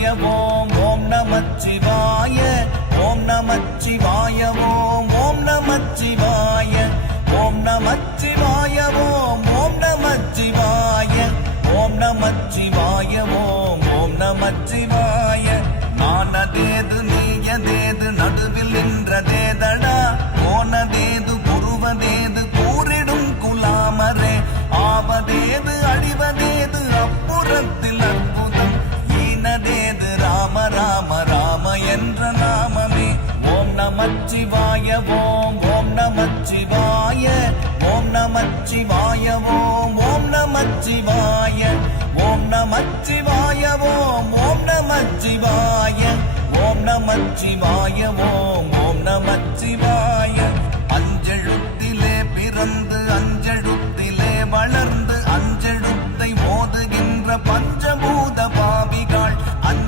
நமச்சிவாய ஓம் ஓம் நமச்சிவாய ஓம் நமச்சிவாய ஓம் ஓம் நமச்சிவாய ஓம் நமச்சிவாய ஓம் ஓம் நமச்சிவாய ஓம் நமச்சிவாய ஓம் ஓம் நமச்சிவாய நானதேது நீயதேது நடுவில் நின்றதேதடா போனதேது புருவதேது கூறிடும் குலாமரே ஆவதேது அழிவதேது அப்புறத்தில் அற்புதம் ஈனதேது ராம ராம ராம என்ற நாமமே ஓம் நமச்சிவாய ஓம் ஓம் நமச்சிவாய ஓம் நமச்சிவாய ஓம் ஓம் நமச்சிவாய ஓம் நமச்சிவாய ஓம் ஓம் நமச்சிவாய ஓம் நமச்சிவாய ஓம் ஓம் நமச்சிவாய